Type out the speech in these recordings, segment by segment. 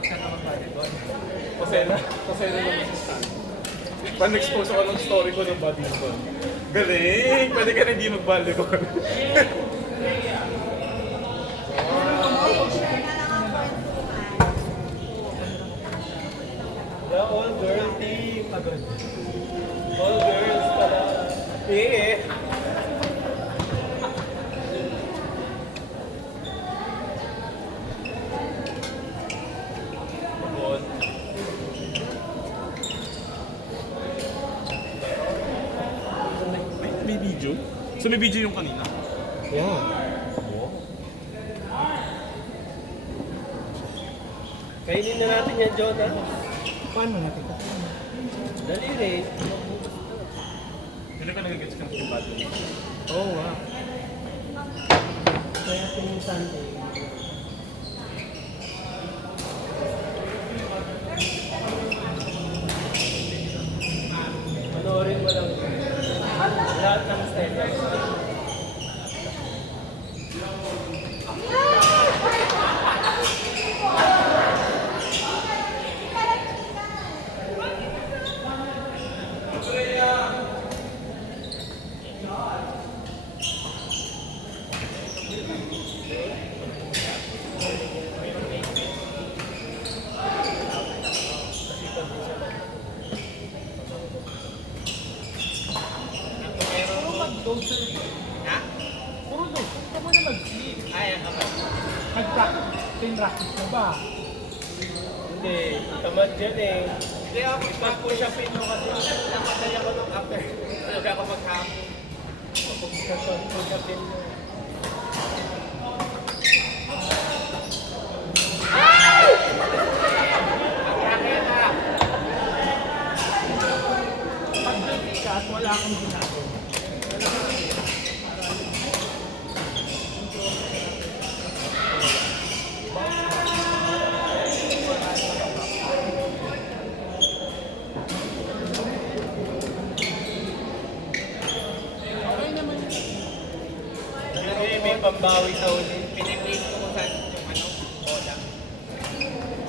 Paksa na mag-volleyball. Kasi na naman sa stand. Pan-expose ako ng story ko ng badminton. Galing! Pwede ka na hindi mag-volleyball. The all-girl team. All girls pala. Eh. May video? So may video yung kanina? Yeah. Kainin na natin yan, Jonah. Paano natin ito? Dali rin. Hindi ka nag-gets ka ng badminton. Oo nga. Kaya pinuntan eh. Panoorin mo lang lahat ng style. Doser. Ha? Puro doser. Huwag ka muna mag-sleep. Ay, okay. Nag-practice na ba? Hindi, tamad yan eh. Hindi ako, pag-push upin mo kasi napadali ako nung after. Talaga ako mag-hapon. Push upin mo. Pag guilty ka at wala kang ginagawa. May pambawi sa uli. Piniplate ko kung saan yung bola.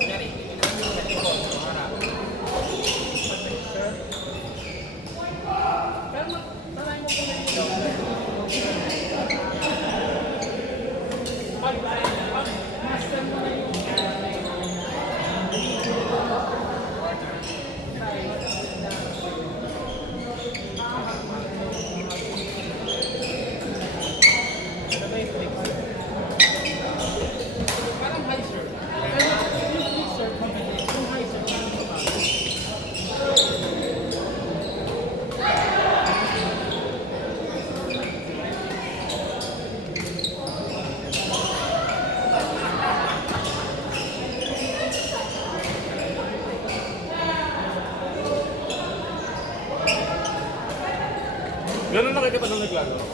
Kunyari, sa likod, harap. Pero malay mo kung master mo na yung Ano ba yung flex? parang high serve. Pero yung flip serve, mabilis. Yung high serve, parang mabagal. Ganun nakikita nung naglalaro.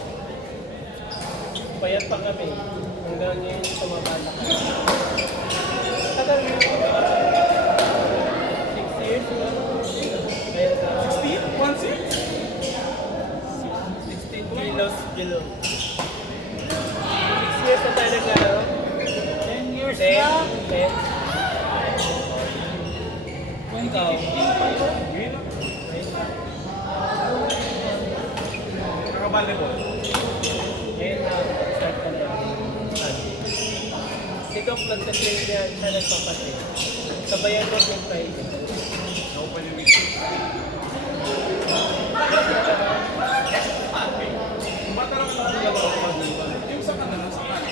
Payat pa kami. Hanggang ngayon tumaba na kami. Tagal mo. 6 years ba? Kaya sa 16? 1-6? 16 kilos below. 6 years na tayo naglalaro. 10 years 10. na. 10. Ikaw. 2015 pa yun. Naka-volleyball. Ngayon na, start ka na. Ikaw mag-train niya, siya nagpapatid. Sabayan mo yung private. Ako pa yung video. Kung bata lang sa naglalaro ako badminton, yung sa kanan, sa kanan.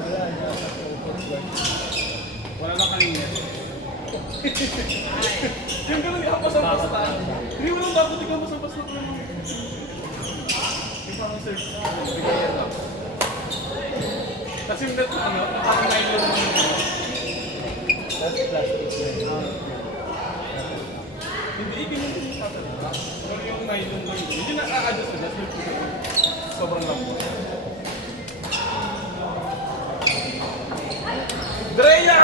Wala na. Wala lang kanina. Yung ganun, ikaw basta-basta. Hindi mo lang dapat ikaw basta-basta ko yung parang surf. Bigayan lang. Kasi yung net, parang nylon mo yung That's plastic. hindi, ganyan din yung tatalita. Pero yung nylon mo yun, hindi na-a-adjust na, just sobrang lambot. Drea!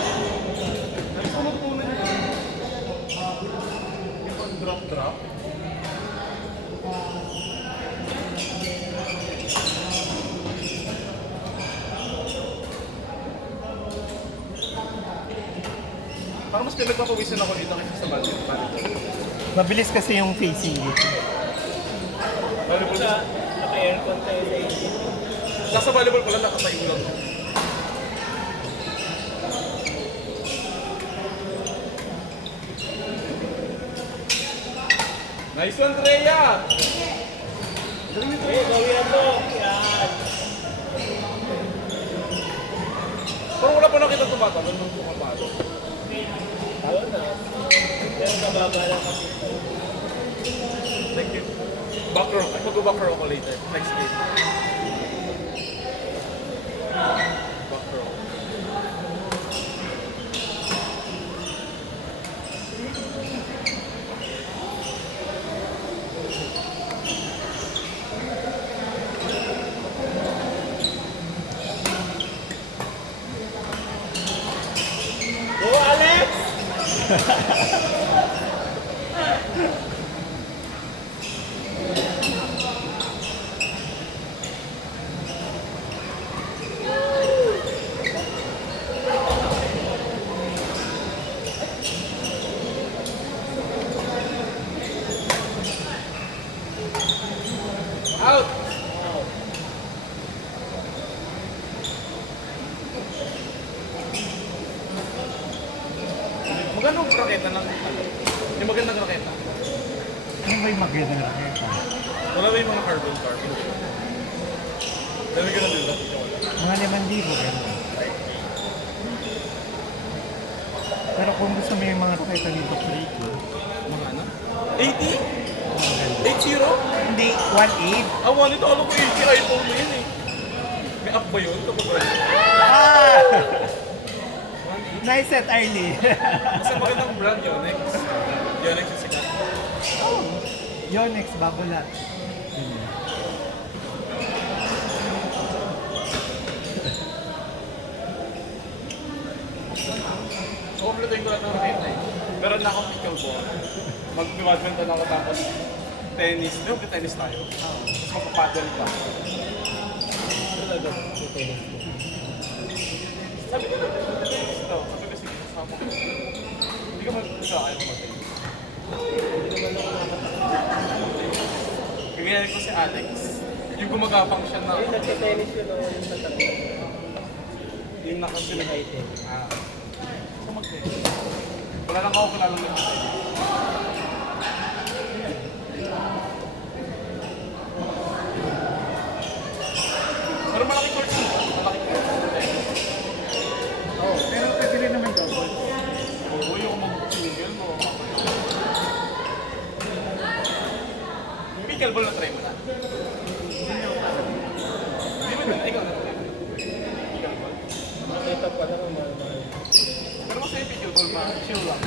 Ay, sunod muna yun. Yung pang drop-drop. pinagpapawisan ako dito kasi sa badminton. Mabilis kasi yung facing dito. Volleyball, Naka-aircon tayo sa AC. nasa volleyball pala nakatayo lang. Nice one, Rhea! Gawin na to. Yan. Parang wala pa nakita tumatalon nung pumapalo. Yun na. Pero kababa lang kasi. Thank you. Back row. Mag-back row ako later. Next game. Back row. Go, Alex! Out! Magandang raketa ng ano? Yung magandang raketa. Ano ba yung magandang raketa? Wala ba yung mga carbon carbon? Dami ka na nila. Mga 5,000 ganun. Pero kung gusto mo yung mga raketa dito, free ko. Mga ano? 80? 80? Hindi, 1.8. Ah, wallet ako ko 80 iPhone na yun eh. May app ba yun? Kapag ba? Ah! Nice set, Arlie. Kasi magandang brand Yonex. Yonex yung sikat. Yonex, babolat. So, kompletuin ko lang ng raketa eh. Meron na akong pickleball. Mag-badminton ako tapos tennis. Di ba tennis tayo? Tapos magpapaddle pa. Talaga. Yung tennis mo. Sabi ko na, tennis daw. Sabi ko sige, kasama ko. Hindi ka mag-isa, ayaw mo mag-tennis. Hindi naman ako nakatakas. Kagaya ko si Alex. Yung gumagapang siya na. Yung nagte-tennis yun ako yung tatakot. Yung nakasunod. High-tech. Ah. So mag-tennis. Wala lang ako kilala ng tennis. Pero malaki court siya. Malaki court. Oh, pero pwede rin naman double. Oo, yung mag-single mo. Pickleball na try mo na. Hindi mo din, ikaw na try mo. Pickleball. Makita pa lang ang mahal-mahal. Pero kasi yung pickleball, chill lang.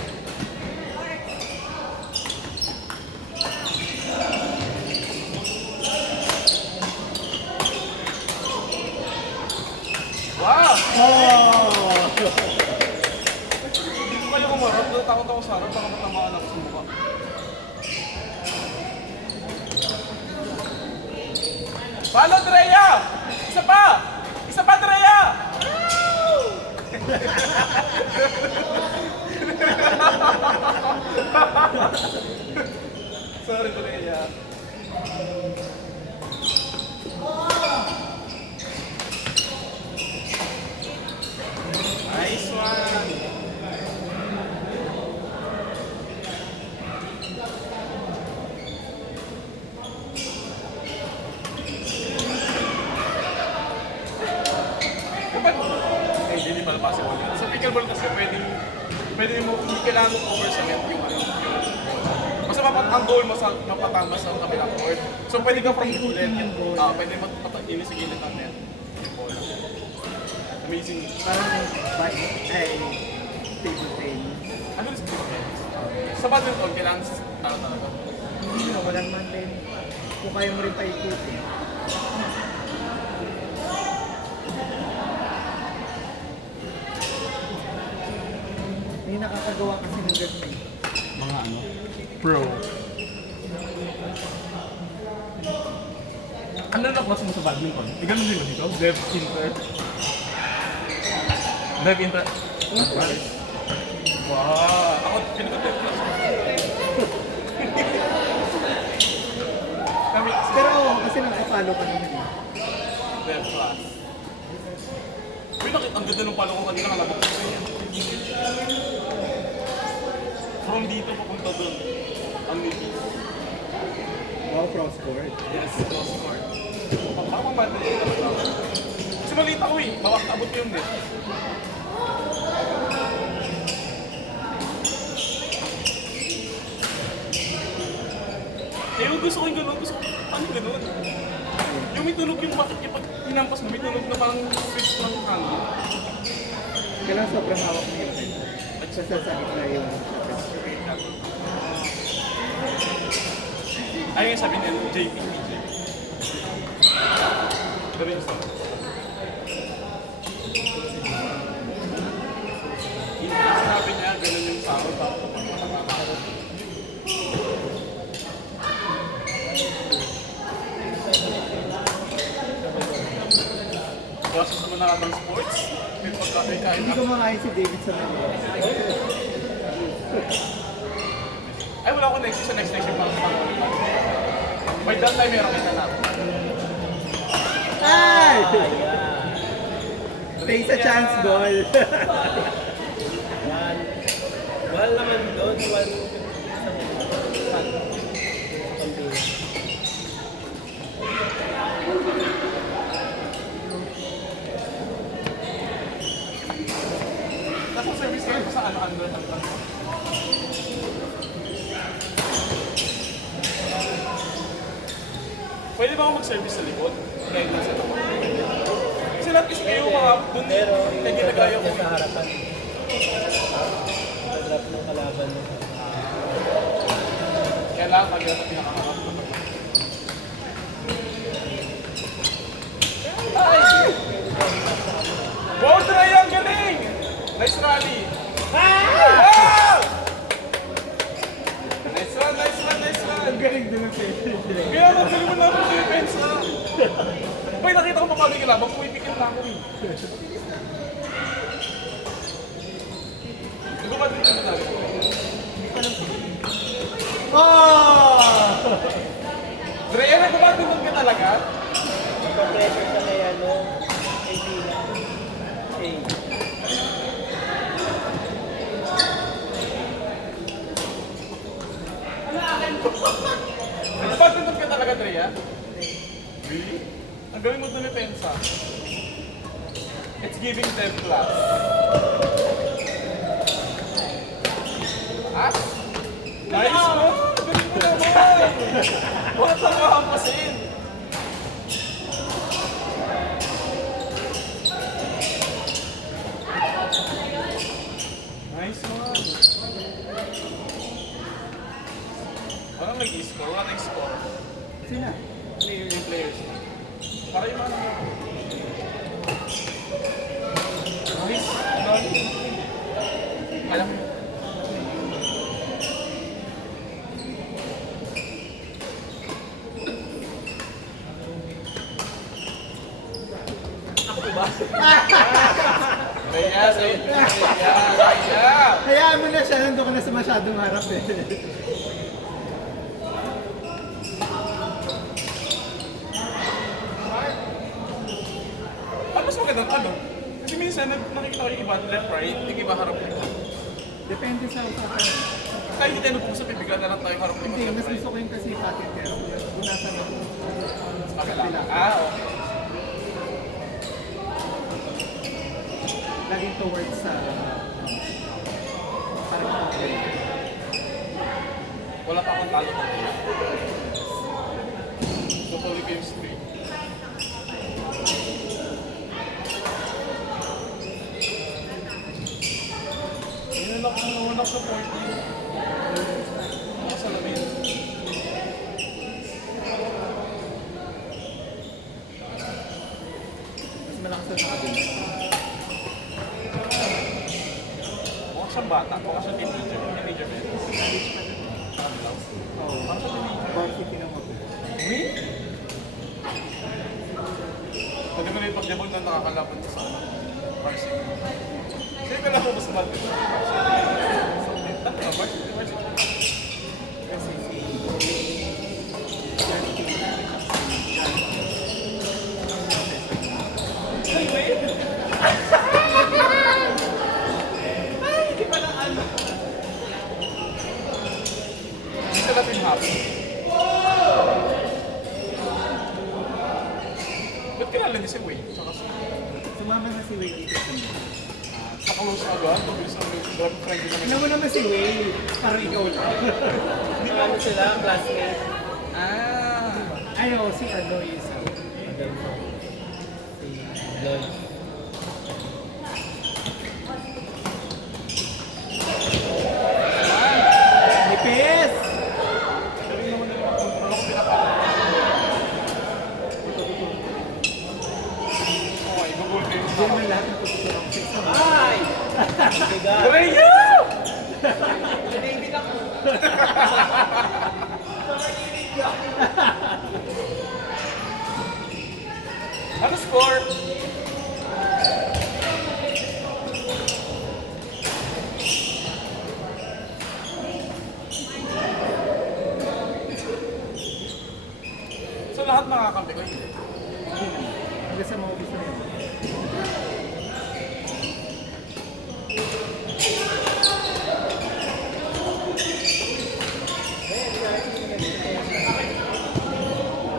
Wow! Oh! Hindi ko kayo kumarap. Takot ako sa harap. Baka matamaan ako sa mukha. Palo, Drea! Isa pa! Isa pa, Drea! Sorry, Drea. Nice one! Eh, hindi pala possible yun. Sa pickleball kasi pwede mo, hindi kailangan mo cover sa net yung ano. Kasi ang goal mo sa mapatama sa kabilang court. So pwede ka from ulit. Pwede mo inis sa gilid ng net. Yung bola. Amazing. Parang ay, table tennis. Ano rin sa sa badminton, kailangan ano talaga. Hindi mo, walang mountain. Kung kaya mo rin paikutin. May nakakagawa kasi ng ganun eh. Mga ano? Pro. Ano na class mo sa badminton? Eh, ganun din mo dito? Dev Inter? Dev Inter? Wow! Ako, pinag-10 plus. Kami kasi Pero kasi nakapalo ka naman eh. 10 plus. Uy, ang ganda ng palo ko kanina, kalabak ko sa From dito papunta doon. Ang nipis. Wow, cross court. Yes, cross court. Parang bad na lang. Kasi maliit ako eh. Bawak abot ko yung net. Eh, yung gusto ko yung gano'n. Gusto ko, ano gano'n? Yung may tunog yung bakit yung pag hinampas mo, may tunog na parang switch ng hangin. Kailangan sobrang hawak mo yung head. At sasasakit na yung Ayun yung sabi nila, JP. Pero yung stop. Sinabi niya, ganun yung sahod ako kapag makakakaroon. Process naman na ng sports, may pagkakain Hindi ko makain si David sa mga. Ay, wala ako next sa next year para sa by that time, meron kita na. Ay! Take a chance, goal. Mahal naman doon, 150 sa Nasa service kayo sa ano, Pwede ba ako mag-service sa likod? Kahit nasa likod. Kasi lahat kasi kayo mga dun, Pero na ginagaya ko. niya sa harapan. Pag-drop ng kalaban mo. Kaya lang, pag yun sa pinakaharap. Ay! Wow, try ang galing! Nice rally! Ah! Nice run, nice run, nice run! Ang galing din ang safety. Kaya magaling mo naman sa defense ha! May nakita ko pa paano yung labang, pumipikit na ako eh. Gumad rin ka na tayo. Oh! Drea, nagumagundog ka talaga? Magpa-pressure sa kay ano, kay Tina. Hey. Nagumagundog ka talaga, Drea? Really? Ang galing mo doon depensa. It's giving 10 plus. As? Nice mo! Galing mo naman! Huwag kang mahampasin! Nice one! Walang nag-i-score, wala tayong score. Sila. Yung players. Para yung mga nice! Alam mo. Ako ba? Kaya, sa'yo. Kaya. Hayaan mo na siya, nandun ka na sa masyadong harap eh. Ano mas magandang ano? Kasi minsan nakikita ko yung iba left, right, yung iba harap likod. Depende sa usapan. Kahit hindi tayo nag-uusap, bigla na lang tayo harap likod. Hindi, left, mas right. gusto ko yung kasi patin pero bunasan ako. Pagkala. Ah, okay. Laging towards sa parang okay. Wala pa akong talo pa. Tutuloy ko yung straight. Yun ako nawanak sa 40. Ako sa lamin. Mas malakas na sa kabila. Mukha siyang bata, mukha siyang teenager. Teenager ba yun? Oo. Varsity na mo. Me? Pag mo na yung pagjabon na nakakalaban sa varsity. Kasi ka lang mo mas mahal. Bakit si Chong? Kasi si... Hindi sila happy. Ba't kilala niya si Wade? Tsaka si... Sumama na si Wade dito sa mga. Sa close agad, mabilis ang grabe friendly naman. Ano mo naman si Wade? Parang ikaw lang. Ano sila, classmate? Ay, oh, si ano isa. Adam mo. Si Lloyd. Nipis! Sabi naman nila, ano ko pinapakita? Okay, gugul kayo Hindi sa naman lahat ng tututurang sa isa. Ay! Bigat. Rhea! David ako. Ano score? So lahat makakampi ko hindi. Hanggang sa mga gusto nyo.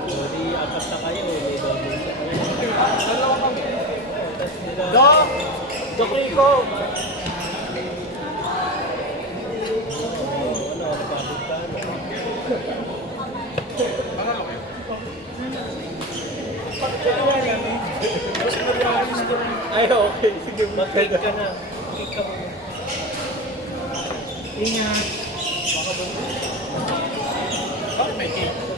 Sorry, apat na kayo. May double sa Dalawa kami. Tapos nila... Doc! Doc Rico! Ano, kapatid ka, ano? Panalo kayo. Ay, okay. Sige, mag-cake ka na. Cake ka muna. Ingat! Bakit may cake?